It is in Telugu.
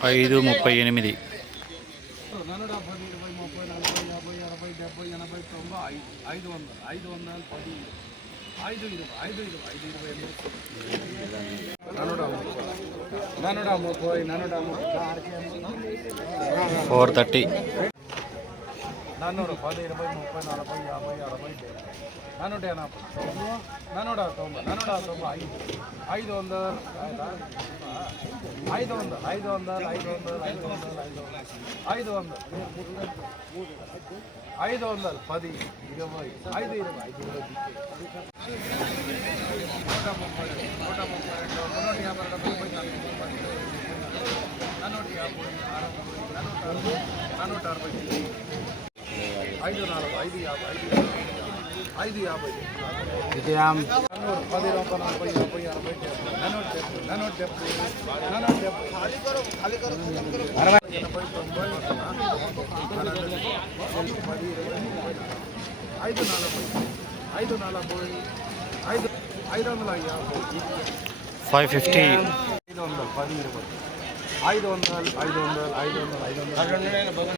5:38. $430. 400, 10, 20, 30, 40, 50, 60, 480, 490, 495, 500, 500, 500, 10, 20, $550.